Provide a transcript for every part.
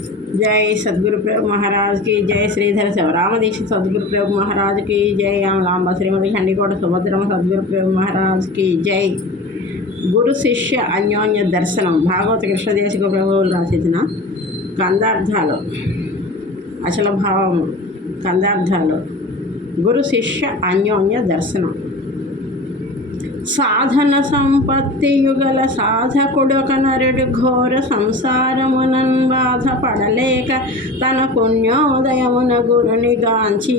जय सद्गुरु प्रभु महाराज की जय। श्रीधर शिवराम दीक्षित सद्गुरु प्रभु महाराज की जय। अमलांबा श्रीमती खंडीकोट सुभद्रम सद्गुरु प्रभु महाराज की जय। गुरु शिष्य अन्योन्य दर्शनम भागवत कृष्णदेश ప్రభువులు రాసిన కందార్థాలు అచల భావము కందార్థాలు గురు శిష్య అన్యోన్య దర్శనం. సాధన సంపత్తి యుగల సాధకుడొక నరుడు ఘోర సంసారమునన్ బాధ పడలేక తన పుణ్యోదయమున గురుని గాంచి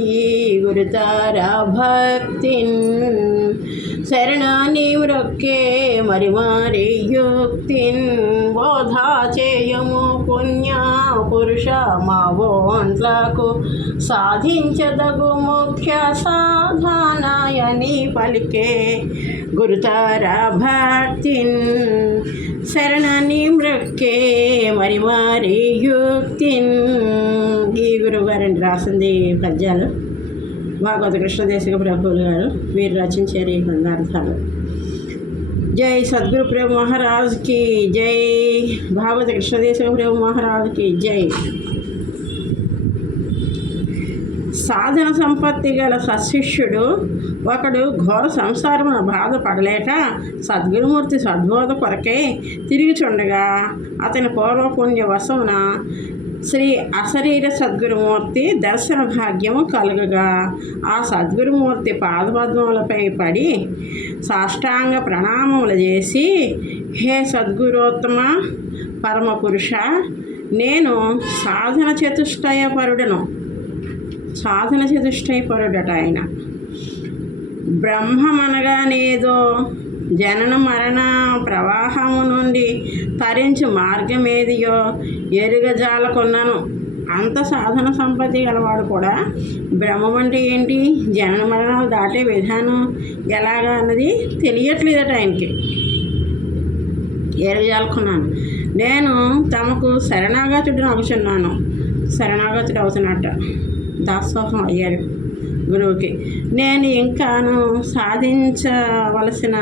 గురుతార భక్తిన్ శరణాని మ్రొక్కే మరి మారి యుక్తిన్ బోధా చేయము పుణ్య పురుష మావోంట్లకు సాధించదగు ముఖ్య సాధనాయని పలికే గురుతార భక్తిన్ శరణాని మ్రొక్కే మరి మారి యుక్తిన్. ఈ గురువు గారండి రాసింది పద్యాలు. భాగవత కృష్ణదేశిక ప్రభువులు గారు వీరు రచించారు ఈ గ్రంథార్థాలు. జై సద్గురు ప్రభు మహారాజ్ కి జై. భాగవత కృష్ణదేశిక ప్రభు మహారాజ్ కి జై. సాధన సంపత్తి గల సశిష్యుడు ఒకడు ఘోర సంసారమున బాధపడలేక సద్గురుమూర్తి సద్బోధ కొరకే తిరుగుచుండగా అతని పూర్వపుణ్య వశమున శ్రీ అశరీర సద్గురుమూర్తి దర్శన భాగ్యము కలుగగా ఆ సద్గురుమూర్తి పాదపద్మములపై పడి సాష్టాంగ ప్రణామములు చేసి, హే సద్గురోత్తమ పరమపురుష, నేను సాధన చతుష్టయపరుడట. ఆయన బ్రహ్మమనగానేదో జనన మరణ ప్రవాహము నుండి తరించు మార్గమేదియో ఎరుగజాలకున్నాను. అంత సాధన సంపత్తి గలవాడు కూడా బ్రహ్మం అంటే ఏంటి, జనన మరణాలు దాటే విధానం ఎలాగా అన్నది తెలియట్లేదట ఆయనకి. ఎరుగజాలకున్నాను. నేను తమకు శరణాగతుడిని అవుతున్నాను. శరణాగతుడు అవుతున్నట్ట, దాసోహం అయ్యాడు గురువుకి. నేను ఇంకాను సాధించవలసిన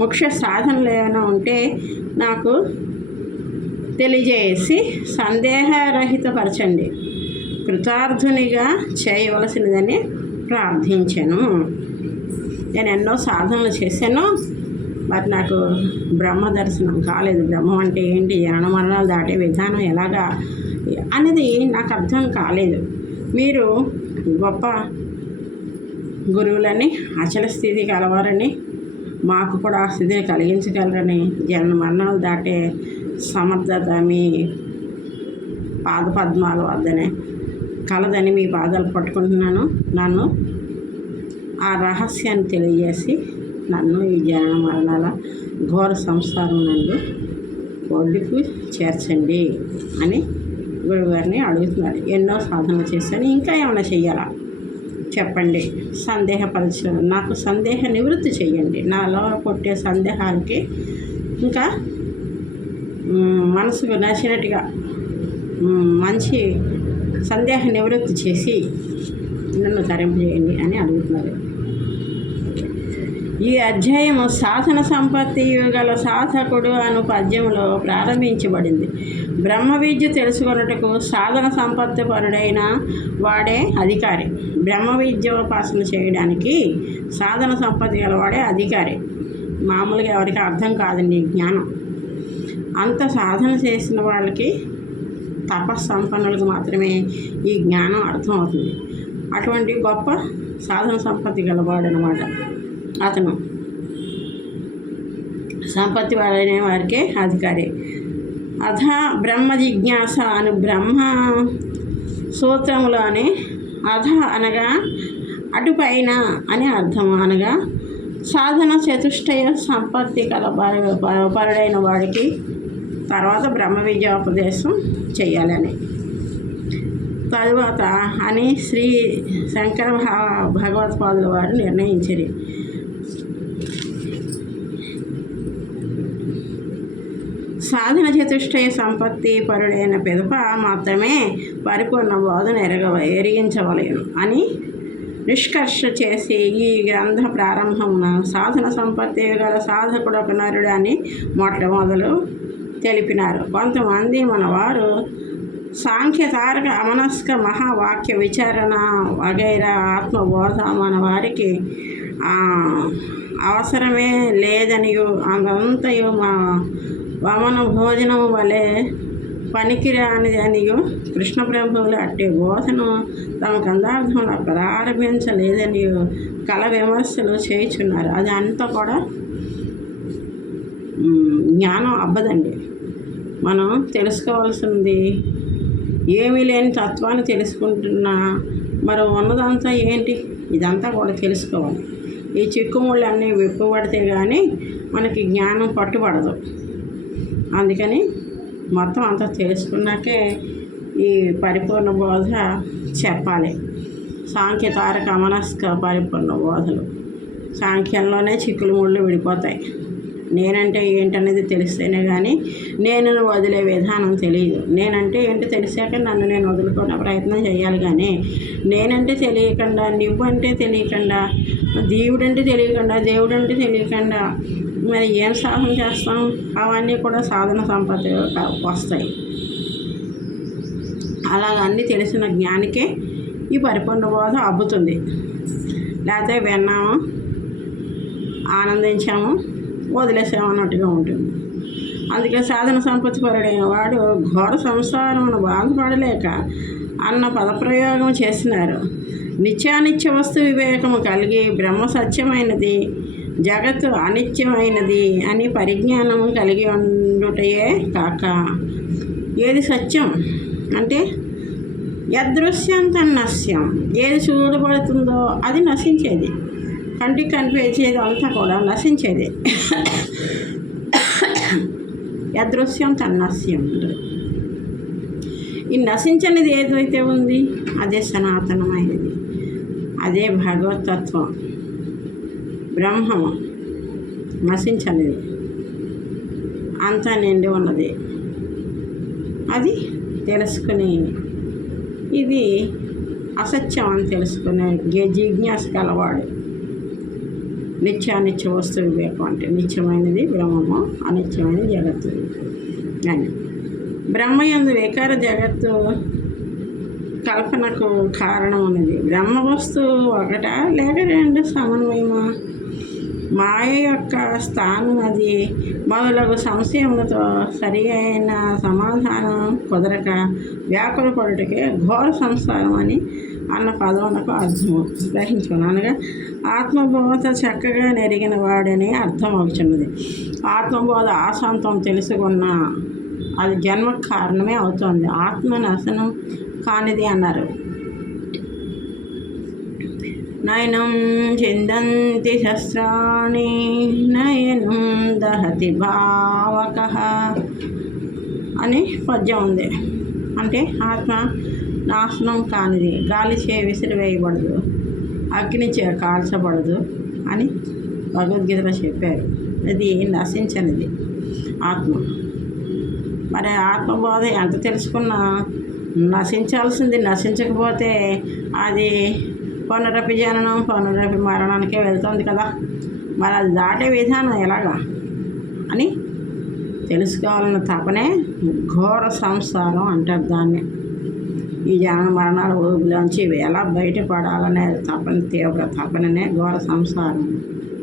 ముఖ్య సాధనలు ఏమైనా ఉంటే నాకు తెలియజేసి సందేహరహితపరచండి, కృతార్థునిగా చేయవలసినదని ప్రార్థించాను. నేను ఎన్నో సాధనలు చేశాను, మరి నాకు బ్రహ్మ దర్శనం కాలేదు. బ్రహ్మం అంటే ఏంటి, జనన మరణాలు దాటే విధానం ఎలాగా అనేది నాకు అర్థం కాలేదు. మీరు గొప్ప గురువులని, అచల స్థితి కలవారని, మాకు కూడా ఆ స్థితిని కలిగించగలరని, జన్మ మరణాలు దాటే సమర్థత మీ పాదపద్మాల వద్దనే కలదని మీ పాదాలు పట్టుకుంటున్నాను. నన్ను ఆ రహస్యాన్ని తెలియజేసి నన్ను ఈ జనన మరణాల ఘోర సంసారం నుండి ఒడ్డుకు చేర్చండి అని గురువుగారిని అడుగుతున్నాడు. ఎన్నో సాధనలు చేశాను, ఇంకా ఏమైనా చెయ్యాలా చెప్పండి, నాకు సందేహ నివృత్తి చేయండి. నాలో కొట్టే సందేహాలకి ఇంకా మనసుకు నచ్చినట్టుగా మంచి సందేహ నివృత్తి చేసి నన్ను తరింపజేయండి అని అడుగుతున్నారు. ఈ అధ్యాయము సాధన సంపత్తి గల సాధకుడు అను పద్యంలో ప్రారంభించబడింది. బ్రహ్మ విద్య తెలుసుకొనుటకు సాధన సంపత్తి పరుడైన వాడే అధికారి. బ్రహ్మ విద్యోపాసన చేయడానికి సాధన సంపత్తి గలవాడే అధికారి. మామూలుగా ఎవరికి అర్థం కాదండి జ్ఞానం. అంత సాధన చేసిన వాళ్ళకి, తపస్సంపన్నులకు మాత్రమే ఈ జ్ఞానం అర్థమవుతుంది. అటువంటి గొప్ప సాధన సంపత్తి గలవాడు అన్నమాట అతను. సంపత్తి వాడైన వారికే అధికారి. అథ బ్రహ్మ జిజ్ఞాస అను బ్రహ్మ సూత్రములోని అధ అనగా అటుపైన అని అర్థం. అనగా సాధన చతుష్టయ సంపత్తి కల పరుడైన వాడికి తర్వాత బ్రహ్మ విద్యోపదేశం చేయాలని. తరువాత అని శ్రీ శంకర భగవత్పాదుల వారు నిర్ణయించారు. సాధన చతుష్టయ సంపత్తి పరుడైన పిదప మాత్రమే పరిపూర్ణ బోధన ఎరిగించవలేను అని నిష్కర్ష చేసి ఈ గ్రంథ ప్రారంభమున సాధన సంపత్తి గల సాధకుడొక నరుడు అని మొట్టమొదలు తెలిపినారు. కొంతమంది మనవారు సాంఖ్య తారక అమనస్క మహావాక్య విచారణ వగైరా ఆత్మబోధ మన వారికి అవసరమే లేదనియు అదంతయు మా వమన భోజనము వలె పనికిరానిదనియు కృష్ణ ప్రభువులు అట్టి బోధను తమ కందార్థంలో ప్రారంభించలేదనియు కల విమర్శలు చేయుచున్నారు. అది అంతా కూడా జ్ఞానం అబ్బదండి. మనం తెలుసుకోవాల్సింది ఏమీ లేని తత్వాన్ని తెలుసుకుంటున్నా మరి ఉన్నదంతా ఏంటి, ఇదంతా కూడా తెలుసుకోవాలి. ఈ చిక్కుముళ్ళన్నీ విప్పబడితే కానీ మనకి జ్ఞానం పట్టుబడదు. అందుకని మొత్తం అంతా తెలుసుకున్నాకే ఈ పరిపూర్ణ బోధ చెప్పాలి. సాంఖ్య తారక అమనస్క పరిపూర్ణ బోధలు. సాంఖ్యంలోనే చిక్కులు ముళ్ళు విడిపోతాయి. నేనంటే ఏంటనేది తెలిస్తేనే కానీ నేను వదిలే విధానం తెలియదు. నేనంటే ఏంటి తెలిసాక నన్ను నేను వదులుకునే ప్రయత్నం చేయాలి. కానీ నేనంటే తెలియకుండా, నువ్వంటే తెలియకుండా, దేవుడంటే తెలియకుండా, దేవుడంటే తెలియకుండా మరి ఏం సాధన చేస్తాం? అవన్నీ కూడా సాధన సంపత్తి వస్తాయి. అలాగ అన్నీ తెలిసిన జ్ఞానికే ఈ పరిపూర్ణ బోధ అబ్బుతుంది. లేకపోతే విన్నాము, ఆనందించాము, వదిలేసాము అన్నట్టుగా ఉంటుంది. అందుకే సాధన సంపత్తి పరుడైన వాడు ఘోర సంసారమును బాధపడలేక అన్న పదప్రయోగం చేసినారు. నిత్యానిత్య వస్తు వివేకము కలిగి బ్రహ్మ సత్యమైనది, జగత్తు అనిత్యమైనది అని పరిజ్ఞానము కలిగి ఉండుటయే కాక, ఏది సత్యం అంటే యదృశ్యం తన్నస్యం, ఏది చూడబడుతుందో అది నశించేది. కంటికి కనిపించేది అంతా కూడా నశించేది. యదృశ్యం తన్నస్యం. ఈ నశించనిది ఏదైతే ఉంది అదే సనాతనమైనది, అదే భగవతత్వం, బ్రహ్మము, నశించనిది, అంతా నిండి ఉన్నది. అది తెలుసుకుని ఇది అసత్యం అని తెలుసుకునే జిజ్ఞాస కలవాడు. నిత్యానిత్య వస్తు వివేకం అంటే నిత్యమైనది బ్రహ్మము, అనిత్యమైనది జగత్తు అని. బ్రహ్మయందు వికార జగత్తు కల్పనకు కారణం ఉన్నది. బ్రహ్మ వస్తువు ఒకటా లేక రెండు సమన్వయమా? మాయ యొక్క స్థానం అది మొదలగు సంశయములతో సరి అయిన సమాధానం కుదరక వ్యాకుల పడుటకే ఘోర సంసారం అని అన్న పదమునకు అర్థము గ్రహించుకున్నానుగా. ఆత్మబోధ చక్కగా నెరిగిన వాడని అర్థం అవుతున్నది. ఆత్మబోధ ఆశాంతం తెలుసుకున్న అది జన్మకు కారణమే అవుతుంది. ఆత్మ నాశనం కానిది అన్నారు. నయనం చిందంతి శస్త్రాణి నయనం దహతి భావకః అని పద్యం ఉంది. అంటే ఆత్మ నాశనం కానిది, గాలిచే విసిరివేయబడదు, అగ్నిచే కాల్చబడదు అని భగవద్గీతలో చెప్పారు. అది నశించనిది ఆత్మ. మరి ఆత్మబోధ ఎంత తెలుసుకున్నా నశించాల్సింది నశించకపోతే అది పునరపి జననం పునరపి మరణానికే వెళ్తుంది కదా. మరి అది దాటే విధానం ఎలాగా అని తెలుసుకోవాలన్న తపనే ఘోర సంసారం అంటారు దాన్ని. ఈ జన మరణాల ఊబిలోంచి ఎలా బయటపడాలనే తపన, తీవ్ర తపననే ఘోర సంసారం.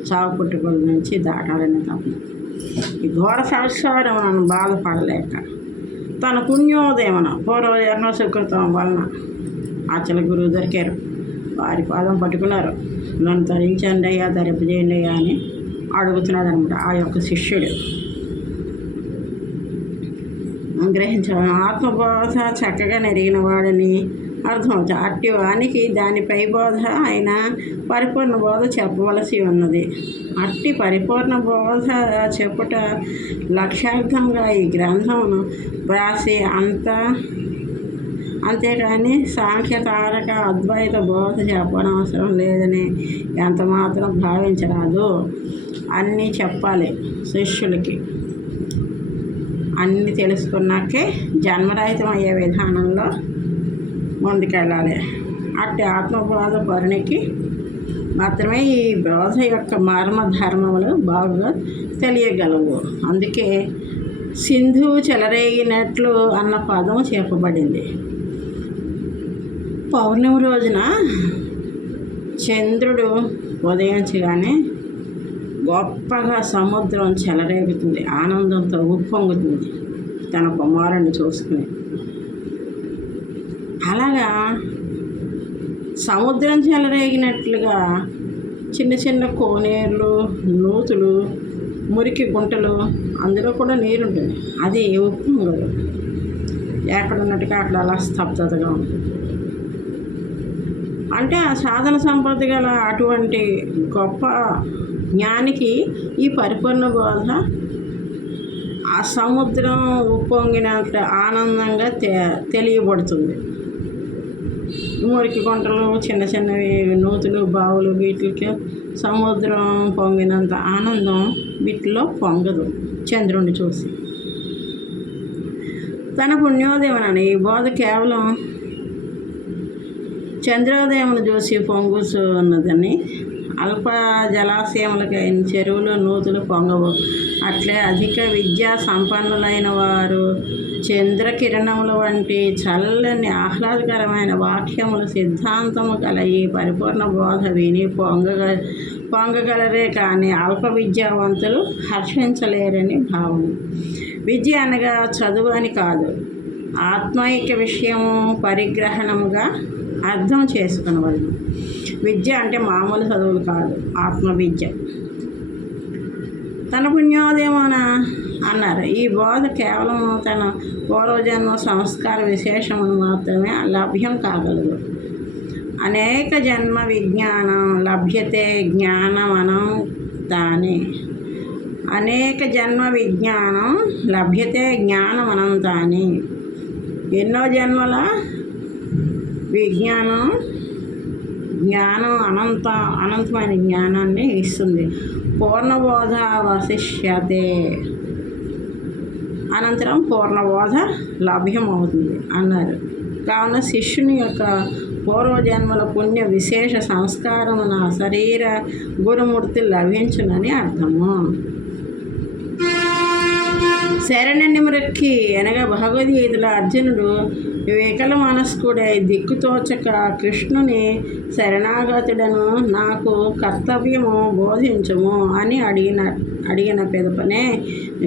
చావు పుట్టుకల నుంచి దాటాలనే తపన. ఈ ఘోర సంసారం నన్ను బాధపడలేక తన పుణ్యోదయమున పూర్వజన్మ సుకృతం వలన అచల గురువు దొరికారు. వారి పాదం పట్టుకున్నారు. నన్ను తరించండి అయ్యా, ధరింపజేయండి అయ్యా అని అడుగుతున్నాడు అనమాట ఆ యొక్క శిష్యుడు. గ్రహించాలి. ఆత్మబోధ చక్కగా నెరిగిన వాడని అర్థమవుతుంది. అట్టి వానికి దానిపై బోధ అయిన పరిపూర్ణ బోధ చెప్పవలసి ఉన్నది. అట్టి పరిపూర్ణ బోధ చెప్పుట లక్ష్యార్థంగా ఈ గ్రంథమును వ్రాసి అంతేకాని సాంఖ్య తారక అద్వైత బోధ చెప్పనవసరం లేదని ఎంత మాత్రం భావించరాదు. అన్నీ చెప్పాలి శిష్యులకి. అన్నీ తెలుసుకున్నాకే జన్మరహితం అయ్యే విధానంలో ముందుకెళ్ళాలి. అట్టి ఆత్మబోధ పరునికి మాత్రమే ఈ బోధ యొక్క మర్మ ధర్మములు బాగా తెలియగలవు. అందుకే సింధువు చెలరేగినట్లు అన్న పదం చెప్పబడింది. పౌర్ణమి రోజున చంద్రుడు ఉదయించగానే గొప్పగా సముద్రం చెలరేగుతుంది, ఆనందంతో ఉప్పొంగుతుంది తన కుమారుణ్ణి చూసుకుని. అలాగా సముద్రం చెలరేగినట్లుగా చిన్న చిన్న కోనేరులు, నూతులు, మురికి గుంటలు, అందులో కూడా నీరు ఉంటుంది. అది ఉప్పొంగదు, ఎక్కడ ఉన్నట్టుగా అక్కడ అలా స్తబ్దతగా ఉంటుంది. అంటే ఆ సాధన సంపత్తి గల అటువంటి గొప్ప జ్ఞానికి ఈ పరిపూర్ణ బోధ ఆ సముద్రం ఉప్పొంగినంత ఆనందంగా తెలియబడుతుంది. మురికి గుంటలు, చిన్న చిన్నవి నూతులు, బావులు, వీటికి సముద్రం పొంగినంత ఆనందం వీటిలో పొంగదు చంద్రుడిని చూసి. తన పుణ్యోదయమనని ఈ బోధ కేవలం చంద్రోదయమును చూసి పొంగుతున్నదని. అల్ప జలాశయములకైన చెరువులు, నూతులు పొంగవు. అట్లే అధిక విద్యా సంపన్నులైన వారు చంద్రకిరణముల వంటి చల్లని ఆహ్లాదకరమైన వాక్యముల సిద్ధాంతము గల ఈ పరిపూర్ణ బోధ విని పొంగగలరే కానీ అల్ప విద్యావంతులు హర్షించలేరని భావం. విద్య అనగా చదువు అని కాదు, ఆత్మైక్య విషయము పరిగ్రహణముగా అర్థం చేసుకునవలను. విద్య అంటే మామూలు చదువులు కాదు, ఆత్మవిద్య. తన పుణ్యోదయమున అన్నారు. ఈ బోధ కేవలం తన పూర్వజన్మ సంస్కార విశేషమును మాత్రమే లభ్యం కాగలదు. అనేక జన్మ విజ్ఞానం లభ్యతే జ్ఞానమనం తానే. అనేక జన్మ విజ్ఞానం లభ్యతే జ్ఞానమనంతాని. ఎన్నో జన్మల విజ్ఞానం అనంతమైన జ్ఞానాన్ని ఇస్తుంది. పూర్ణబోధ వశిష్యతే. అనంతరం పూర్ణబోధ లభ్యమవుతుంది అన్నారు. కావున శిష్యుని యొక్క పూర్వజన్మల పుణ్య విశేష సంస్కారమున శరీర గురుమూర్తి లభించునని అర్థము. శరణ్య మృక్కి అనగా భగవద్గీతలో అర్జునుడు వికల మనస్కుడై దిక్కుతోచక కృష్ణుని శరణాగతుడను నాకు కర్తవ్యము బోధించము అని అడిగిన పిదపనే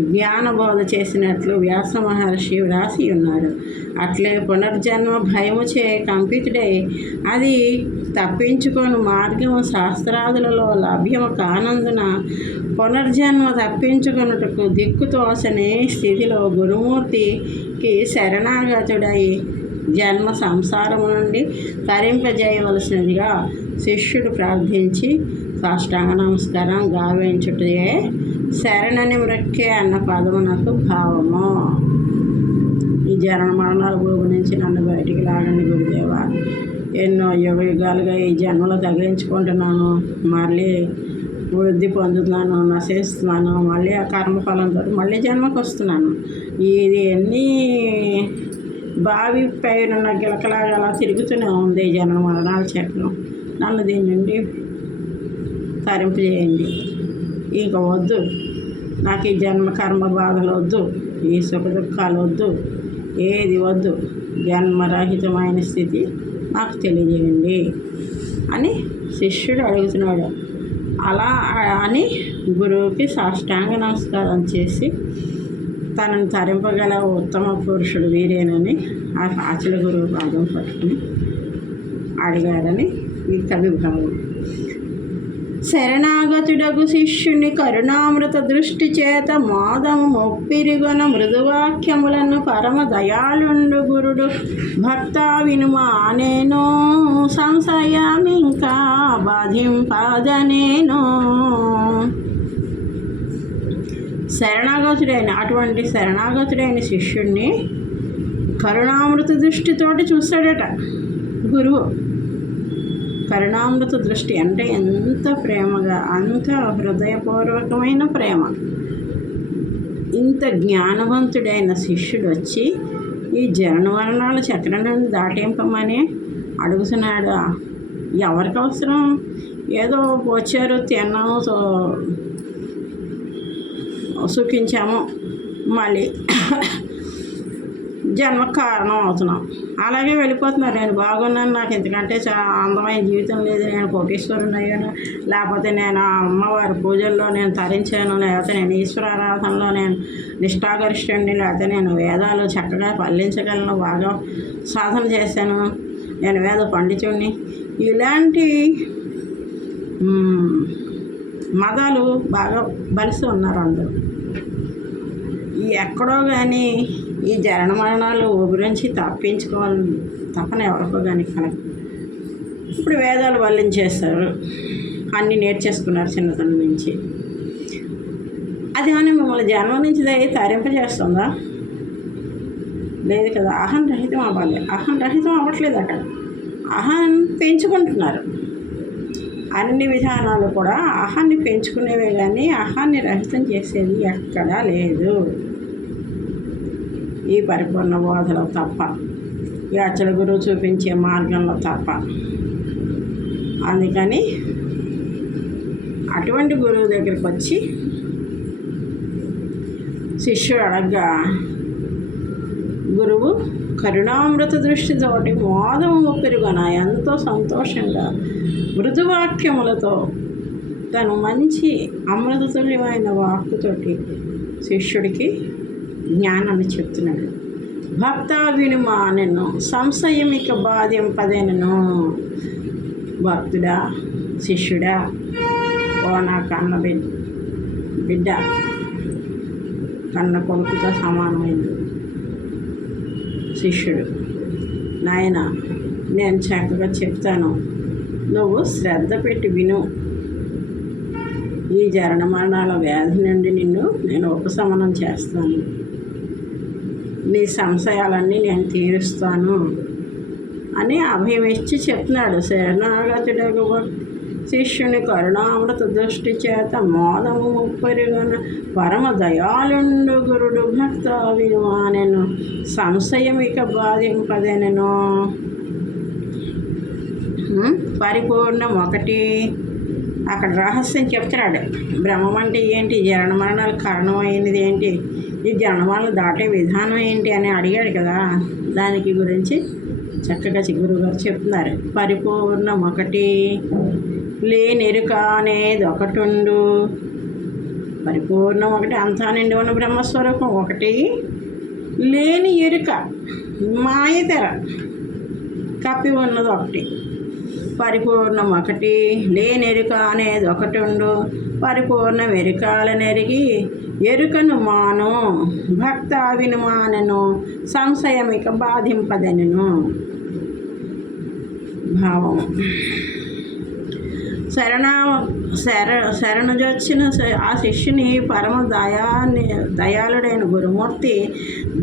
జ్ఞానబోధ చేసినట్లు వ్యాస మహర్షి వ్రాసి ఉన్నారు. అట్లే పునర్జన్మ భయముచే కంపితుడై అది తప్పించుకొని మార్గము శాస్త్రాదులలో లభ్యము కానందున పునర్జన్మ తప్పించుకొనుటకు దిక్కుతోచని స్థితిలో గురుమూర్తికి శరణాగతుడై జన్మ సంసారము నుండి తరింపజేయవలసినదిగా శిష్యుడు ప్రార్థించి సాష్టాంగ నమస్కారం గావించుటే శరణని మ్రొక్కే అన్న పదమునకు భావము. ఈ జనన మరణాల భూమి నుంచి నన్ను బయటికి లాగండి గురుదేవా. ఎన్నో యుగాలుగా ఈ జన్మలో తగిలించుకుంటున్నాను, మళ్ళీ వృద్ధి పొందుతున్నాను, నశిస్తున్నాను, మళ్ళీ ఆ కర్మఫలంతో మళ్ళీ జన్మకు వస్తున్నాను. ఇది ఎన్ని బావి పైన గిలకలాగా అలా తిరుగుతూనే ఉంది జన్మ మరణాల చక్రం. నన్ను దీని నుండి తరింపజేయండి. ఇంక వద్దు, నాకు ఈ జన్మ కర్మ బాధలు వద్దు, ఈ సుఖ దుఃఖాలు వద్దు, ఏది వద్దు, జన్మరహితమైన స్థితి నాకు తెలియజేయండి అని శిష్యుడు అడుగుతున్నాడు. అలా అని గురువుకి సాష్టాంగ నమస్కారం చేసి తనను తరింపగల ఉత్తమ పురుషుడు వీరేనని ఆ ఆచల గురువు పాదం పట్టుకుని అడిగాడని ఈ కవి భావం. శరణాగతుడగు శిష్యుని కరుణామృత దృష్టి చేత మోదము మొప్పిరిగొన మృదువాక్యములను పరమ దయాళుండు గురుడు భక్త వినుమా నేను సంశయమింకా బాధింపదనేను. అటువంటి శరణాగతుడైన శిష్యుడిని కరుణామృత దృష్టితోటి చూస్తాడట గురువు. కరుణామృత దృష్టి అంటే ఎంత ప్రేమగా, అంత హృదయపూర్వకమైన ప్రేమ. ఇంత జ్ఞానవంతుడైన శిష్యుడు వచ్చి ఈ జననమరణాల చక్రం నుండి దాటింపమని అడుగుతున్నాడు. ఎవరికి అవసరం? ఏదో వచ్చారు, తిన్నాము, సుఖించాము, మళ్ళీ జన్మకు కారణం అవుతున్నాం. అలాగే వెళ్ళిపోతున్నారు. నేను బాగున్నాను, నాకు ఇంతకంటే చాలా అందమైన జీవితం లేదు, నేను కోటీశ్వరుని అయ్యాను, లేకపోతే నేను అమ్మవారి పూజల్లో నేను తరించాను, లేకపోతే నేను ఈశ్వరారాధనలో నేను నిష్ఠాగరిష్ఠుడిని, లేకపోతే నేను వేదాలు చక్కగా పల్లించగలను, బాగా సాధన చేశాను, నేను వేద పండితుడిని. ఇలాంటి మతాలు బాగా బలిసి ఉన్నారు అందరూ. ఎక్కడో కానీ ఈ జరణ మరణాలు గురించి తప్పించుకోవాలని తపన ఎవరికో కానీ కనుక ఇప్పుడు వేదాలు వల్లించేస్తారు, అన్నీ నేర్చేసుకున్నారు చిన్నతనం నుంచి. అది అని మిమ్మల్ని జన్మ నుంచి తరింపజేస్తుందా? లేదు కదా. అహం రహితం అవ్వాలి. అహం రహితం అవ్వట్లేదు. అక్కడ అహం పెంచుకుంటున్నారు. అన్ని విధానాలు కూడా అహాన్ని పెంచుకునేవే కానీ అహాన్ని రహితం చేసేది ఎక్కడా లేదు. ఈ పరిపూర్ణ బోధలో తప్ప, ఈ అచ్చల గురువు చూపించే మార్గంలో తప్ప. అందుకని అటువంటి గురువు దగ్గరికి వచ్చి శిష్యుడు అడగ్గా గురువు కరుణామృత దృష్టితోటి మోదము పెరుగున ఎంతో సంతోషంగా మృదువాక్యములతో తను మంచి అమృతతుల్యమైన వాక్కుతోటి శిష్యుడికి జ్ఞానాన్ని చెప్తున్నాడు. భక్త వినుమా నిన్ను సంశయమిక బాధింపదెనను. భక్తుడా, శిష్యుడా, ఓ నా కన్న బిడ్డ, కన్న కొడుకుతో సమానమైంది శిష్యుడు. నాయన, నేను చక్కగా చెప్తాను, నువ్వు శ్రద్ధ పెట్టి విను. ఈ జరణ మరణాల వ్యాధి నుండి నేను ఉపశమనం చేస్తాను, నీ సంశయాలన్నీ నేను తీరుస్తాను అని అభయం ఇచ్చి చెప్తున్నాడు. శరణాగతుడగు శిష్యుని కరుణామృత దృష్టి చేత మోదము ముప్పరిగన పరమ దయాళుండు గురుడు భక్త వినుమానెను సంశయమిక బాధింపదెనను. పరిపూర్ణం ఒకటి. అక్కడ రహస్యం చెప్తున్నాడు. బ్రహ్మం అంటే ఏంటి, జరణ మరణాలకు కారణమైనది ఏంటి, ఈ జన్మలను దాటే విధానం ఏంటి అని అడిగాడు కదా. దానికి గురించి చక్కగా గురువుగారు చెప్తున్నారు. పరిపూర్ణం ఒకటి, లేనెరుక అనేది ఒకటుండు. పరిపూర్ణం ఒకటి, అంతా నిండి ఉన్న బ్రహ్మస్వరూపం ఒకటి. లేని ఎరుక, మాయ తెర కప్పి ఉన్నది ఒకటి. పరిపూర్ణం ఒకటి, లేనెరుక అనేది ఒకటి ఉండు. పరిపూర్ణం ఎరుకాలనెరిగి ఎరుకను మాను. భక్త వినుమానను సంశయమిక బాధింపదెనను. భావం శరణుజొచ్చిన ఆ శిష్యుని పరమ దయాళుడైన గురుమూర్తి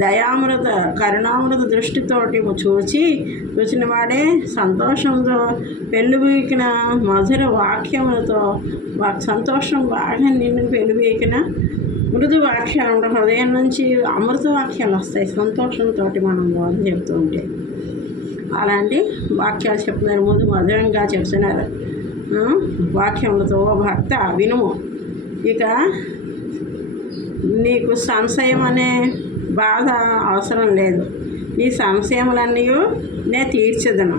దయామృత కరుణామృత దృష్టితోటి చూచిన వాడే సంతోషంతో పెళ్ళుబీకిన మధుర వాక్యములతో సంతోషం బాగా నిన్ను పెళ్ళుబీకిన మృదు వాక్యాలు ఉంటాయి. హృదయం నుంచి అమృత వాక్యాలు వస్తాయి సంతోషంతో మనం బోధ చెప్తూ ఉంటే. అలాంటి వాక్యాలు చెప్తున్నారు, ముందు మధురంగా చెప్తున్నారు వాక్యములతో. భక్త వినుము, ఇక నీకు సంశయం అనే బాధ అవసరం లేదు. నీ సంశయములన్నీ నేను తీర్చదను.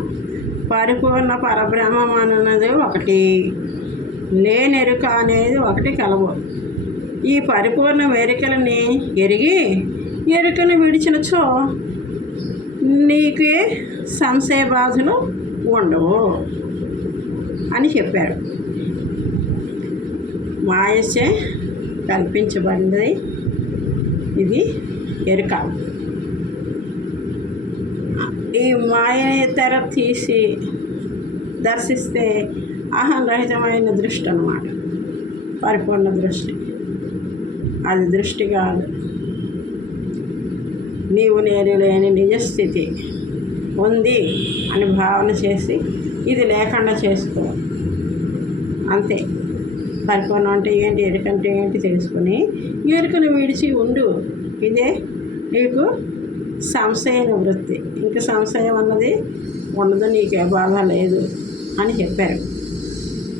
పరిపూర్ణ పరబ్రహ్మం అన్నది ఒకటి, లేనెరుక అనేది ఒకటి కలవు. ఈ పరిపూర్ణ ఎరుకలని ఎరిగి ఎరుకను విడిచినచో నీకే సంశయ బాధలు ఉండవు అని చెప్పారు. మాయచే కల్పించబడింది ఇది ఎరుక. ఈ మాయ తెర తీసి దర్శిస్తే అహంరహితమైన దృష్టి అన్నమాట. పరిపూర్ణ దృష్టి, అది దృష్టి కాదు. నీవు నేను లేని నిజస్థితి ఉంది అని భావన చేసి ఇది లేకుండా చేసుకో, అంతే. పరిపూర్ణం అంటే ఏంటి, ఎరుకంటే ఏంటి తెలుసుకొని ఎరుకను విడిచి ఉండు. ఇదే నీకు సంశయ నివృత్తి. ఇంకా సంశయం అన్నది ఉండదు, నీకే బాధ లేదు అని చెప్పారు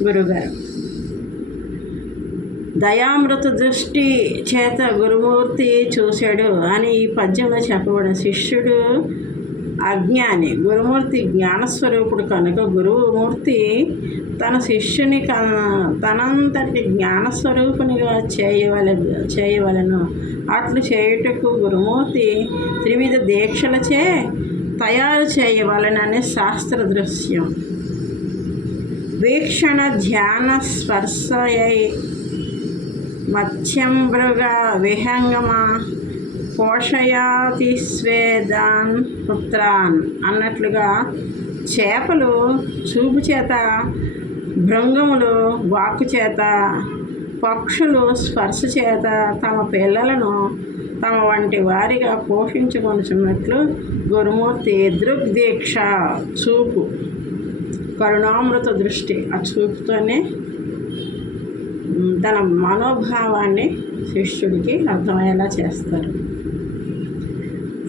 గురువుగారు. దయామృత దృష్టి చేత గురుమూర్తి చూశాడు అని ఈ పద్యంలో చెప్పబడిన. శిష్యుడు అజ్ఞాని, గురుమూర్తి జ్ఞానస్వరూపుడు కనుక గురుమూర్తి తన శిష్యుని తనంతటి జ్ఞానస్వరూపునిగా చేయవలను. అట్లు చేయుటకు గురుమూర్తి త్రివిధ దీక్షలచే తయారు చేయవలననే శాస్త్ర దృశ్యం. వీక్షణ ధ్యాన స్పర్శయై మత్స్యంభృగ విహంగమా పోషయాతి స్వేదాన్ పుత్రాన్ అన్నట్లుగా చేపలు చూపు చేత, భృంగములు వాక్కు చేత, పక్షులు స్పర్శ చేత తమ పిల్లలను తమ వంటి వారిగా పోషించుకొనుచున్నట్లు గురుమూర్తి దృగ్దీక్ష చూపు, కరుణామృత దృష్టి, ఆ చూపుతోనే తన మనోభావాన్ని శిష్యుడికి అర్థమయ్యేలా చేస్తారు.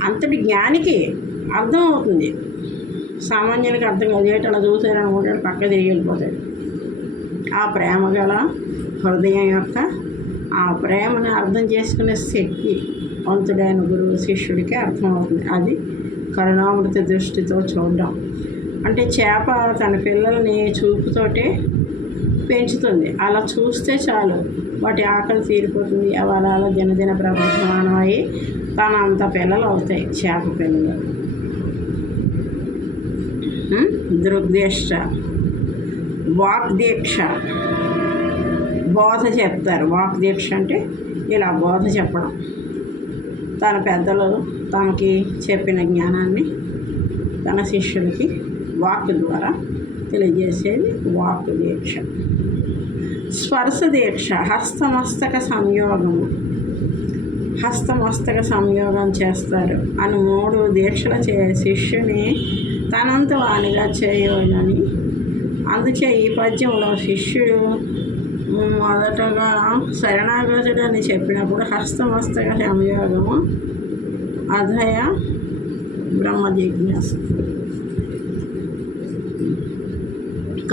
అంతటి జ్ఞానికి అర్థమవుతుంది, సామాన్యునికి అర్థం కాదు. ఏంటి అలా చూసారనుకుంటాడు, పక్క తిరిగి వెళ్ళిపోతాడు. ఆ ప్రేమ గల హృదయం యొక్క ఆ ప్రేమను అర్థం చేసుకునే శక్తి వంతుడైన గురువు శిష్యుడికి అర్థమవుతుంది. అది కరుణామృత దృష్టితో చూడడం అంటే. చేప తన పిల్లల్ని చూపుతోటే పెంచుతుంది. అలా చూస్తే చాలు వాటి ఆకలి తీరిపోతుంది. అవి అలా దినదిన ప్రవర్తమానం అయ్యి తన అంత పిల్లలు అవుతాయి, చేప పిల్లలు. దృగ్దీక్ష, వాక్దీక్ష, బోధ చెప్తారు. వాక్దీక్ష అంటే ఇలా బోధ చెప్పడం, తన పెద్దలు తమకి చెప్పిన జ్ఞానాన్ని తన శిష్యులకి వాక్ ద్వారా తెలియజేసేది వాక్ దీక్ష. స్పర్శ దీక్ష, హస్తమస్తక సంయోగము, హస్తమస్తక సంయోగం చేస్తారు అని 3 దీక్షల శిష్యుని తనంత వానిగా చేయవలని. అందుచే ఈ పద్యంలో శిష్యుడు మొదటగా శరణాగతుడు అని చెప్పినప్పుడు హస్తమస్తక సంయోగము, అధయ బ్రహ్మ జిజ్ఞాస.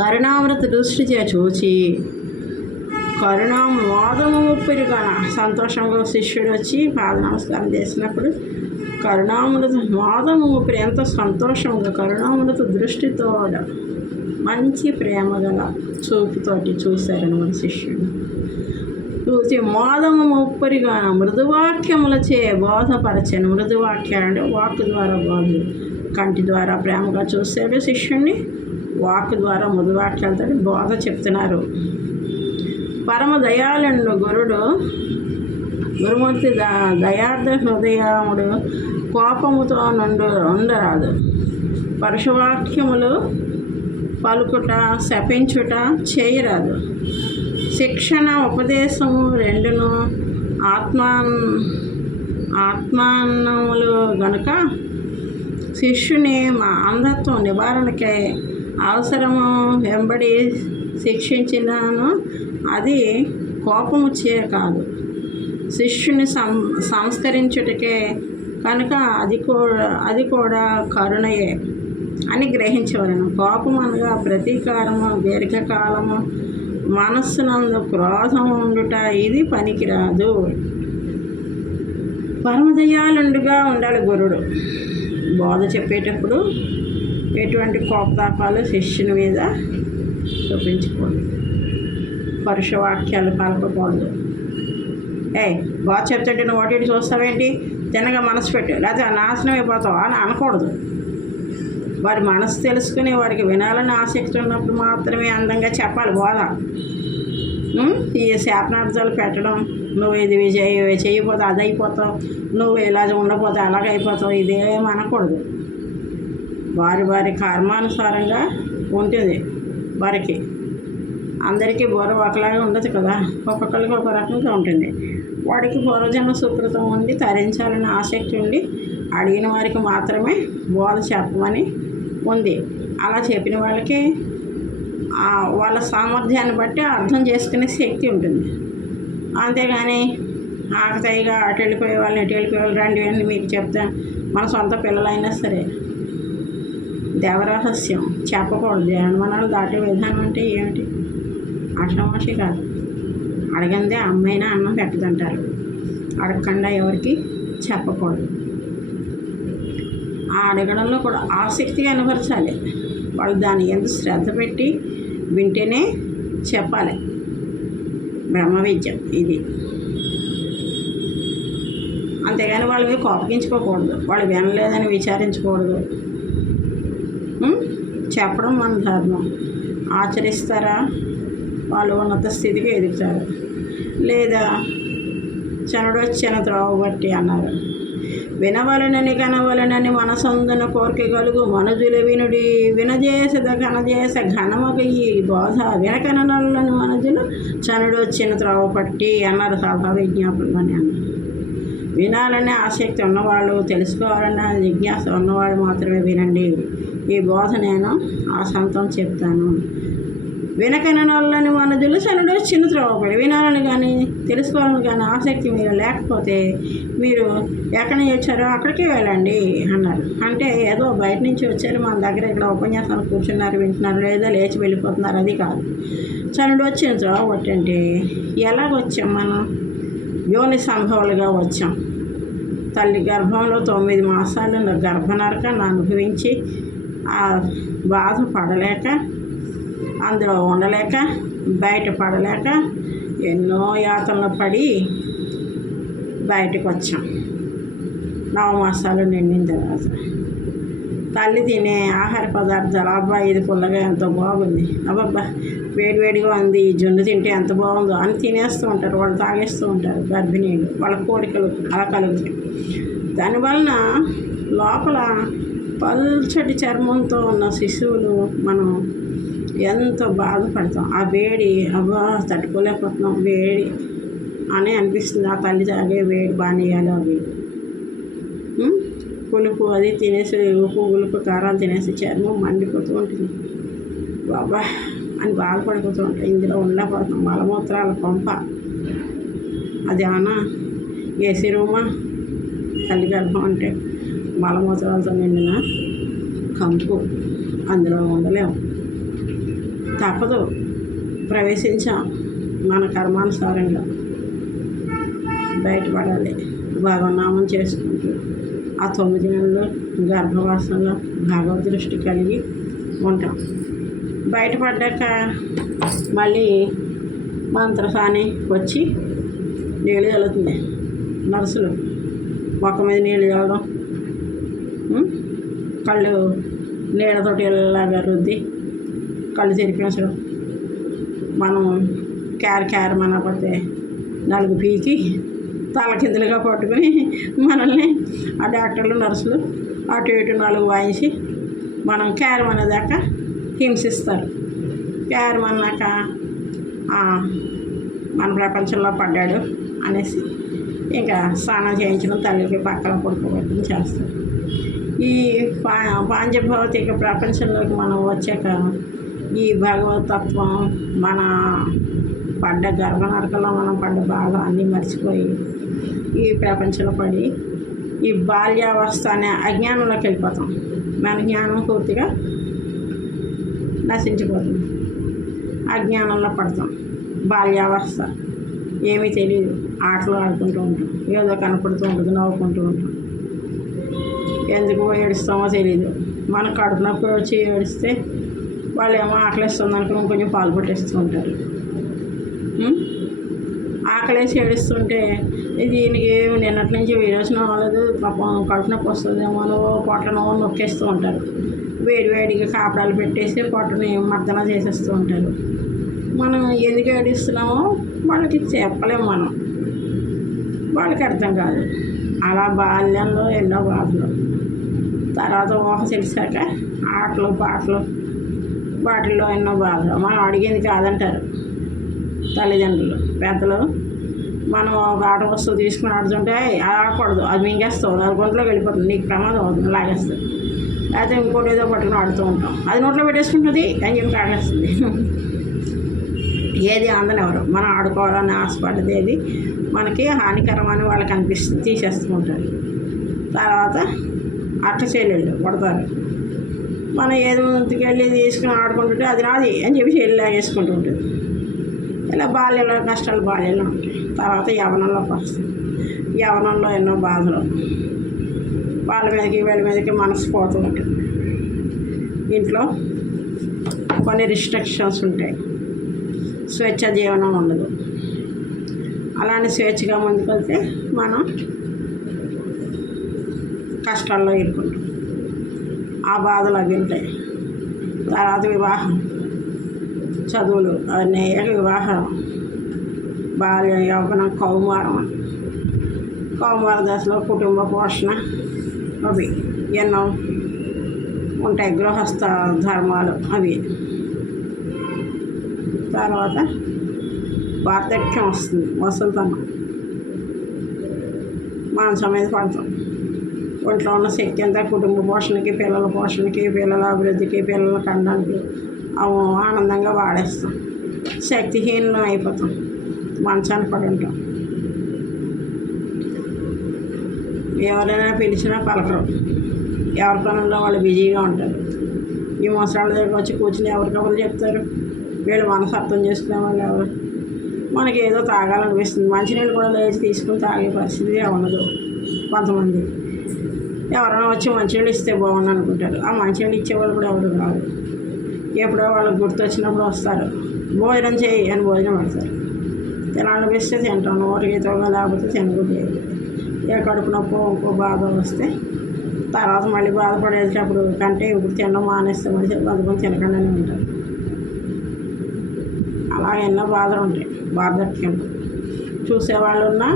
కరుణామృత దృష్టి చూచి కరుణామోదము పెరుగన సంతోషంగా శిష్యుడు వచ్చి పాద నమస్కారం చేసినప్పుడు కరుణామృత మోదము ఊపిరి ఎంత సంతోషంగా కరుణామృత దృష్టితో మంచి ప్రేమ గల చూపుతోటి చూశారనమాట శిష్యుడు. చూసి మోదము ముప్పరిగా మృదువాక్యములచే బోధపరచాను. మృదువాక్యాలు అంటే వాక్ ద్వారా బోధ, కంటి ద్వారా ప్రేమగా చూశాడు శిష్యుడిని, వాక్ ద్వారా మృదువాక్యాలతో బోధ చెప్తున్నారు. పరమ దయాళుడు గురుమూర్తి దయార్థ హృదయముడు, కోపముతో ఉండరాదు. పరుషవాక్యములు పలుకుట, శపించుట చేయరాదు. శిక్షణ ఉపదేశము రెండును ఆత్మాన్నములు గనుక శిష్యుని మా అంధత్వం నివారణకై అవసరము వెంబడి శిక్షించినాను. అది కోపము చే కాదు, శిష్యుని సంస్కరించుటకే కనుక అది కూడా కరుణయే అని గ్రహించవలను. కోపం అనగా ప్రతీకారము, దీర్ఘకాలము, మనస్సునందు క్రోధం ఉండుట, ఇది పనికిరాదు. పరమదయాళుడుగా ఉండాలి గురుడు. బోధ చెప్పేటప్పుడు ఎటువంటి కోపతాపాలు శిష్యుని మీద చూపించకూడదు, పరుషవాక్యాలు పలకకూడదు. బోధ చెప్తుంటే నువ్వు ఒకటి చూస్తావేంటి, తినగా మనసు పెట్టు, లేకపోతే నాశనం అయిపోతావు అని అనకూడదు. వారి మనసు తెలుసుకుని వారికి వినాలని ఆసక్తి ఉన్నప్పుడు మాత్రమే అందంగా చెప్పాలి బోధ. ఈ శాపనార్థాలు పెట్టడం, నువ్వు ఇది చేయకపోతే అది అయిపోతావు, నువ్వు ఇలా ఉండకపోతే అలాగైపోతావు, ఇదేం అనకూడదు. వారి కర్మానుసారంగా ఉంటుంది. వారికి అందరికీ బుర్ర ఒకలాగా ఉండదు కదా, ఒక్కొక్కరికి ఒక రకంగా ఉంటుంది. వాడికి పూర్వజన్మ సుకృతం ఉండి తరించాలని ఆసక్తి ఉండి అడిగిన వారికి మాత్రమే బోధ చెప్పమని ఉంది. అలా చెప్పిన వాళ్ళకి వాళ్ళ సామర్థ్యాన్ని బట్టి అర్థం చేసుకునే శక్తి ఉంటుంది. అంతేగాని ఆకతాయిగా అటు వెళ్ళిపోయే వాళ్ళని ఇటు వెళ్ళిపోయే వాళ్ళు రండి అని మీకు చెప్తాను. మన సొంత పిల్లలైనా సరే దేవరహస్యం చెప్పకూడదు. జన్మనాలు దాటే విధానం అంటే ఏమిటి, ఆషామాషి కాదు. అడగందే అమ్మైనా అన్నం పెట్టదంటారు. అడగకుండా ఎవరికి చెప్పకూడదు. ఆ అడగడంలో కూడా ఆసక్తిగా కనపరచాలి. వాళ్ళు దాన్ని ఎంత శ్రద్ధ పెట్టి వింటేనే చెప్పాలి. బ్రహ్మ విద్య ఇది. అంతేగాని వాళ్ళకి కోపగించుకోకూడదు, వాళ్ళు వినలేదని విచారించకూడదు. చెప్పడం మన ధర్మం. ఆచరిస్తారా వాళ్ళు ఉన్నత స్థితికి ఎదుగుతారు. లేదా చనుడొచ్చిన త్రోవ బట్టి అన్నారు. వినవలనని కనవలనని మనసొందన కోరిక కలుగు మనుజులు వినుడి వినజేసద కనజేస ఘనమగ ఈ బోధ వినకనలను మనుజులు చనుడొచ్చిన త్రోవ పట్టి అన్నారు. సభా విజ్ఞాపనలోని అన్నారు. వినాలనే ఆసక్తి ఉన్నవాళ్ళు, తెలుసుకోవాలన్న జిజ్ఞాస ఉన్నవాళ్ళు మాత్రమే వినండి. ఈ బోధ నేను ఆ సంతం చెప్తాను. వినకనని మనుజులు చనుడు చిన్న త్రోవపడి వినాలని కానీ తెలుసుకోవాలని కానీ ఆసక్తి మీరు లేకపోతే మీరు ఎక్కడి నుంచి వచ్చారో అక్కడికే వెళ్ళండి అన్నారు. అంటే ఏదో బయట నుంచి వచ్చారు, మన దగ్గర ఇక్కడ ఉపన్యాసాలు కూర్చున్నారు, వింటున్నారు, లేదా లేచి వెళ్ళిపోతున్నారు, అది కాదు. చనుడు వచ్చిన త్రోవపట్టి అంటే ఎలాగొచ్చాం మనం? యోని సంభవాలుగా వచ్చాం. తల్లి గర్భంలో 9 మాసాలు గర్భనరకాన్ని అనుభవించి ఆ బాధ పడలేక, అందులో ఉండలేక, బయట పడలేక ఎన్నో యాతనలు పడి బయటకు వచ్చాం. 9 మాసాలు నిండిన తర్వాత తల్లి తినే ఆహార పదార్థాలు, అబ్బా ఇది పుల్లగా ఎంతో బాగుంది, అబ్బబ్బా వేడివేడిగా ఉంది, జొన్ను తింటే ఎంత బాగుందో అని తినేస్తూ ఉంటారు. వాళ్ళు తాగేస్తూ ఉంటారు గర్భిణీలు. వాళ్ళ కోరికలు అలా కలుగుతాయి. దానివలన లోపల పల్చటి చర్మంతో ఉన్న శిశువులు మనం ఎంతో బాధపడతాం. ఆ వేడి అబ్బా తట్టుకోలేకపోతున్నాం వేడి అని అనిపిస్తుంది. ఆ తల్లి తాగే వేడి బానియాలు అవి పులుపు అది తినేసి, ఉప్పు ఉలుపు కారాలు తినేసి చర్మం మండిపోతూ ఉంటుంది. బాబా అని బాధపడిపోతూ ఉంటాయి. ఇందులో ఉండకపోతాం. మలమూత్రాల పంప అది ఏమన్నా ఏసీ రూమా? తల్లి గర్భం అంటే మలమూత్రాలతో నిండిన కంపు. అందులో ఉండలేము, తప్పదు. ప్రవేశించాం మన కర్మానుసారంగా బయటపడాలి. భాగవనామం చేసుకుంటూ ఆ 9 నెలలు గర్భవాసంలో భాగవత దృష్టి కలిగి ఉంటాం. బయటపడ్డాక మళ్ళీ మంత్రసాని వచ్చి నీళ్ళు చల్లుతుంది. నర్సులు మొక్క మీద నీళ్ళు చల్లడం, కళ్ళు నీళ్ళతోటి ఎలాగా రుద్ది కళ్ళు తెరిపించడం, మనం క్యార్ మనకపోతే 4 పీకి తల కిందలుగా పట్టుకుని మనల్ని ఆ డాక్టర్లు నర్సులు అటు ఇటు 4 వాయించి మనం క్యార్ అనేదాకా హింసిస్తారు. క్యార్ అన్నాక మన ప్రపంచంలో పడ్డాడు అనేసి ఇంకా స్నానం చేయించడం, తల్లికి పక్కన పడుకోబెట్టడం చేస్తారు. ఈ పాంచభౌతిక ప్రపంచంలోకి మనం వచ్చాక ఈ భగవతత్వం, మన పడ్డ గర్భనరకంలో మనం పడ్డ బాధ అన్నీ మర్చిపోయి ఈ ప్రపంచంలో పడి ఈ బాల్యావస్థ అనే అజ్ఞానంలోకి వెళ్ళిపోతాం. మన జ్ఞానం పూర్తిగా నశించిపోతుంది. అజ్ఞానంలో పడతాం. బాల్యావస్థ ఏమీ తెలియదు. ఆటలు ఆడుకుంటూ ఉంటాం, ఏదో కనపడుతూ ఉంటుంది, నవ్వుకుంటూ ఉంటాం. ఎందుకు ఏడుస్తామో తెలియదు. మన కడుపు నొప్పి వచ్చి ఏడిస్తే వాళ్ళు ఏమో ఆకలిస్తుంది అనుకుని కొంచెం పాలు పట్టేస్తూ ఉంటారు. ఆకలేసి ఏడుస్తుంటే దీనికి నిన్నటి నుంచి విరోచనం అవ్వలేదు, పాపం కడుపు నొప్పి వస్తుందేమో పొట్టను నొక్కేస్తూ ఉంటారు. వేడివేడిగా కాపడాలు పెట్టేసి పొట్టని మర్దన చేసేస్తూ ఉంటారు. మనం ఎందుకు ఏడుస్తున్నామో వాళ్ళకి చెప్పలేము, వాళ్ళకి అర్థం కాదు. అలా బాల్యంలో ఎన్నో బాధలు, తర్వాత ఊహ తెలిసాక ఆటలు పాటలు వాటిల్లో ఎన్నో బాధలు. మనం అడిగింది కాదంటారు తల్లిదండ్రులు, పెద్దలు. మనం ఒక ఆట వస్తువు తీసుకుని ఆడుతుంటే ఆడకూడదు, అది మింగేస్తావు, అది గుంటలోకి వెళ్ళిపోతుంది, నీకు ప్రమాదం అవుతుంది, లాగేస్తుంది. లేకపోతే ఇంకోటి ఏదో పట్టుకుని ఆడుతూ ఉంటాం, అది నోట్లో పెట్టేసుకుంటుంది అని చెప్పి ఆడేస్తుంది. ఏది అందనెవరు, మనం ఆడుకోవాలని ఆశపడ్డది ఏది మనకి హానికరమని వాళ్ళకి అనిపిస్తుంది, తీసేస్తూ ఉంటారు. తర్వాత అక్క చెల్లెళ్ళు కొడతారు. మనం ఏది ముందుకెళ్ళి తీసుకుని ఆడుకుంటుంటే అది నాది అని చెప్పి చెల్లి లాగేసుకుంటూ ఉంటుంది. ఇలా బాల్యంలో కష్టాలు బాల్యంలో ఉంటాయి. తర్వాత యవ్వనంలోకి వస్తాయి. యవ్వనంలో ఎన్నో బాధలు, వాళ్ళ మీదకి మనసు పోతూ ఉంటుంది. ఇంట్లో కొన్ని రిస్ట్రిక్షన్స్ ఉంటాయి, స్వేచ్ఛ జీవనం ఉండదు. అలానే స్వేచ్ఛగా ముందుకు వెళ్తే మనం కష్టాల్లో ఇరుకుంటాం. ఆ బాధలు అవి ఉంటాయి. తర్వాత వివాహం, చదువులు అవన్నీ వివాహం, బాల్యం, యవ్వనం, కౌమార దశలో కుటుంబ పోషణ అవి ఎన్నో ఉంటాయి. గృహస్థ ధర్మాలు అవి. తర్వాత వార్ధక్యం వస్తుంది, ముసలితనం, మాంసం మీద పడతాం. ఒంట్లో ఉన్న శక్తి అంతా కుటుంబ పోషణకి, పిల్లల పోషణకి, పిల్లల అభివృద్ధికి, పిల్లల కండానికి ఆనందంగా వాడేస్తాం. శక్తిహీనం అయిపోతాం, మంచాన్ని పడి ఉంటాం. ఎవరైనా పిలిచినా పలకరు, ఎవరి పనుల్లో వాళ్ళు బిజీగా ఉంటారు. ఈ ముసలాళ్ళ దగ్గర వచ్చి కూర్చుని ఎవరికెవరు చెప్తారు? వీళ్ళు మనసు అర్థం చేసుకునే వాళ్ళు ఎవరు? మనకి ఏదో తాగాలనిపిస్తుంది, మంచినీళ్ళు కూడా లేచి తీసుకుని తాగే పరిస్థితి ఉండదు. కొంతమంది ఎవరైనా వచ్చి మంచినీళ్ళు ఇస్తే బాగుండు అనుకుంటారు. ఆ మంచినీళ్ళు ఇచ్చేవాళ్ళు కూడా ఎవరు కాదు. ఎప్పుడో వాళ్ళకి గుర్తొచ్చినప్పుడు వస్తారు, భోజనం చేయి అని భోజనం పెడతారు. తినాలనిపిస్తే తింటాం, నోటికి తోగా లేకపోతే తినకూడదు. ఏ కడుపు నొప్పి ఇంకో బాధ వస్తే తర్వాత మళ్ళీ బాధపడేటప్పుడు కంటే ఇప్పుడు తినడం మానేస్తే మళ్ళీ బతుకొని తినకుండానే ఉంటారు. అలా ఎన్నో బాధలు ఉంటాయి. వార్ధక్యం చూసేవాళ్ళు ఉన్నా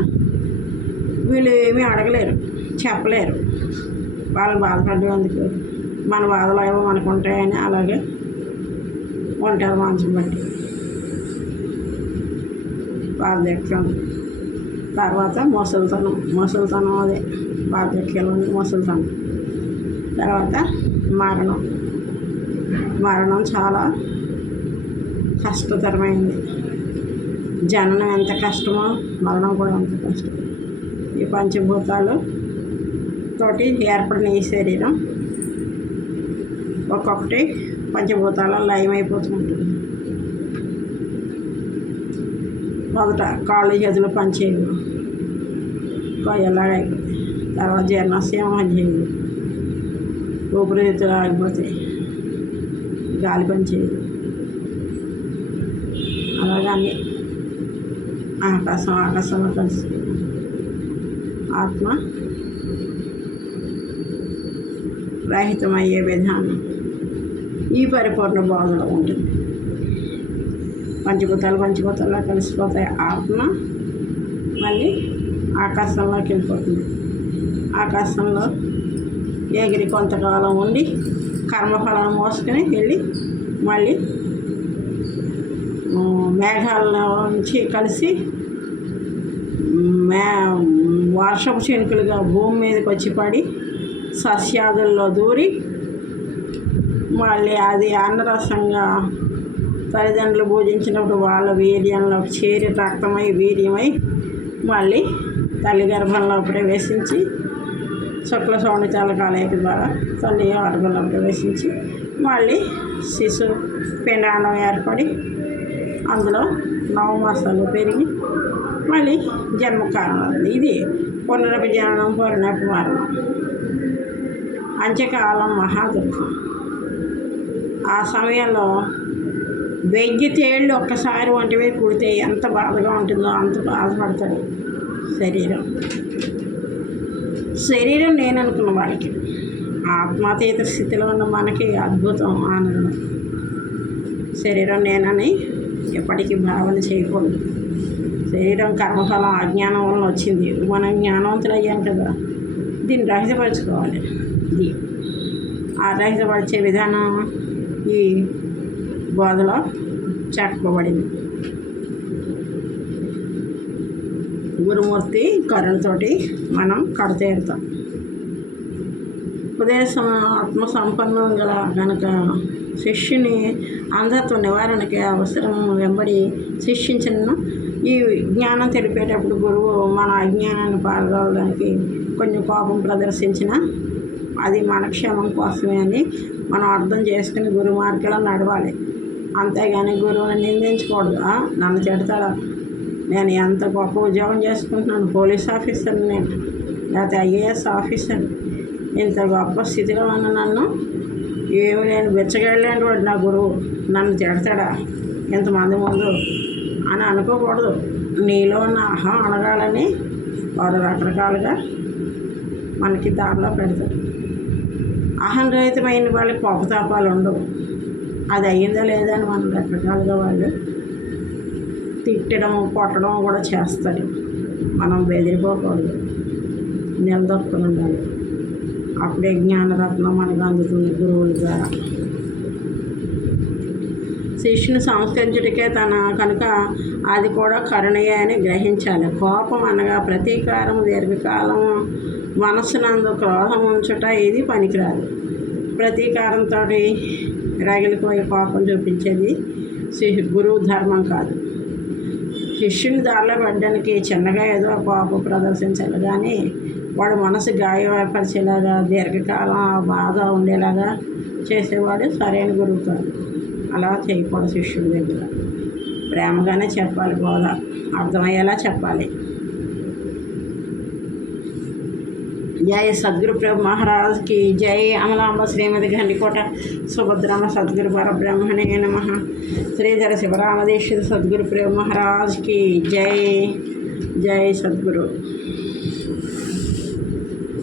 వీళ్ళు ఏమీ అడగలేరు, చెప్పలేరు. వాళ్ళు బాధపడేందుకు మన బాధలు ఏమో మనకు ఉంటాయని అలాగే ఉంటారు మనసుని బట్టి. వార్ధక్యం తర్వాత ముసలితనం అదే వార్ధక్యంలో ముసలితనం. తర్వాత మరణం చాలా కష్టతరమైంది. జననం ఎంత కష్టమో మరణం కూడా అంత కష్టం. ఈ పంచభూతాలు తోటి ఏర్పడిన ఈ శరీరం ఒక్కొక్కటి పంచభూతాల లయమైపోతూ ఉంటుంది. మొదట కాళ్ళు చేతులు పనిచేయదు, కొయ్యలాగా అయిపోతాయి. తర్వాత జీర్ణాశయం పనిచేయదు, ఊపిరితిత్తులు ఆగిపోతాయి, గాలి పనిచేయదు. అలాగే ఆకాశంలో కలిసి ఆత్మ రహితమయ్యే విధానం ఈ పరిపూర్ణ బోధలో ఉంటుంది. పంచభూతాల్లో కలిసిపోతాయి. ఆత్మ మళ్ళీ ఆకాశంలోకి వెళ్ళిపోతుంది. ఆకాశంలో ఎగిరి కొంతకాలం ఉండి కర్మఫలాన్ని మోసుకొని వెళ్ళి మళ్ళీ మేఘాల నుంచి కలిసి వర్షపు చినుకులుగా భూమి మీదకి వచ్చి పడి సస్యాదుల్లో దూరి మళ్ళీ అది అన్నరసంగా తల్లిదండ్రులు పూజించినప్పుడు వాళ్ళ వీర్యంలో చేరి రక్తమై వీర్యమై మళ్ళీ తల్లి గర్భంలో ప్రవేశించి శుక్ల శోణితాల కలయిక ద్వారా తల్లి గర్భంలో ప్రవేశించి మళ్ళీ శిశు పిండాండం ఏర్పడి అందులో 9 మాసాలు పెరిగి మళ్ళీ జన్మ కారణం. ఇది పునరభిజననం, మరణం. అంత్యకాలం మహాదుఃఖం. ఆ సమయంలో 1000 తేళ్ళు ఒక్కసారి ఒంటి మీద కుడితే ఎంత బాధగా ఉంటుందో అంత బాధపడతాడు శరీరం నేననుకున్న వాళ్ళకి. ఆత్మాతీత స్థితిలో ఉన్న మనకి అద్భుతం, ఆనందం. శరీరం నేనని ఎప్పటికీ భావన చేయకూడదు. శరీరం కర్మఫలం అజ్ఞానం వలన వచ్చింది. మనం జ్ఞానవంతులు అయ్యాం కదా, దీన్ని రహితపరచుకోవాలి. ఆ రహితపరిచే విధానం ఈ బోధలో చెప్పబడింది. గురుమూర్తి కరుణతోటి మనం కడతేరుతాం. ఉపదేశం ఆత్మ సంపన్నం గల కనుక శిష్యుని అంధత్వ నివారణకి అవసరం వెంబడి శిష్యించిన ఈ జ్ఞానం తెలిపేటప్పుడు గురువు మన అజ్ఞానాన్ని పాల్గొనడానికి కొంచెం కోపం ప్రదర్శించిన అది మన క్షేమం కోసమే అని మనం అర్థం చేసుకుని గురు మార్గంలో నడవాలి. అంతేగాని గురువుని నిందించకూడదు. నన్ను తిడతాడా, నేను ఎంత గొప్ప ఉద్యోగం చేసుకుంటున్నాను, పోలీస్ ఆఫీసర్ని నేను, లేకపోతే ఐఏఎస్ ఆఫీసర్, ఇంత గొప్ప స్థితిలో ఉన్న నన్ను ఏమి లేని బిచ్చగాళ్ళండి వాడు నా గురువు, నన్ను తిడతాడా ఇంతమంది ముందు అని అనుకోకూడదు. నీలో ఉన్న అహం అణగాలని వారు రకరకాలుగా మనకి దారిలో పెడతారు. అహంరహితమైన వాళ్ళకి కోపతాపాలు ఉండవు. అది అయ్యిందా లేదా అని మనం రకరకాలుగా వాళ్ళు తిట్టడం కొట్టడం కూడా చేస్తారు. మనం బెదిరిపోకూడదు, నిలదొక్కుని ఉండాలి. అప్పుడే జ్ఞానరత్నం మనకు అందుతుంది గురువుల ద్వారా. శిష్యుని సంస్కరించుడికే తన కనుక అది కూడా కరుణయే అని గ్రహించాలి. కోపం అనగా ప్రతీకారం, దీర్ఘకాలం మనస్సునందు క్రోధం ఉంచుట ఇది పనికిరాదు. ప్రతీకారంతో రగిలిపోయి కోపం చూపించేది గురువు ధర్మం కాదు. శిష్యుని దారిలో పడ్డానికి చిన్నగా ఏదో కోపం ప్రదర్శించాలి, కానీ వాడు మనసు గాయపరిచేలాగా దీర్ఘకాలం బాధ ఉండేలాగా చేసేవాడు సరైన గురువు కాదు. అలా చేయకూడదు. శిష్యుడి దగ్గర ప్రేమగానే చెప్పాలి, బోధ అర్థమయ్యేలా చెప్పాలి. జై సద్గురు ప్రభు మహారాజ్కి జై. అమలాంబ శ్రీమతి గండికోట సుభద్రమ్మ సద్గురు పరబ్రహ్మణే నమః. శ్రీధర శివరామదేశ్వర సద్గురు ప్రభు మహారాజ్కి జై. జై సద్గురు.